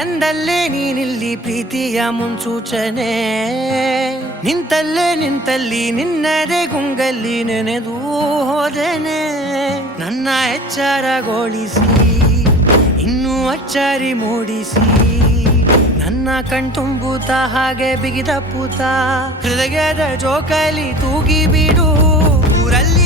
ಕಂದಲ್ಲೇ ನೀನಿಲ್ಲಿ ಪ್ರೀತಿಯ ಮುನ್ಸೂಚನೆ, ನಿಂತಲ್ಲಿ ನಿನ್ನದೇ ಗುಂಗಲ್ಲಿ ನೆನೆದು ಹೋದೆನೆ. ನನ್ನ ಎಚ್ಚರಗೊಳಿಸಿ ಇನ್ನೂ ಅಚ್ಚರಿ ಮೂಡಿಸಿ, ನನ್ನ ಕಣ್ತುಂಬುತ್ತ ಹಾಗೆ ಬಿಗಿದಪ್ಪುತ್ತ ಹೃದಯದ ಜೋಕಾಲಿ ತೂಗಿ ಬಿಡು. ಊರಲ್ಲಿ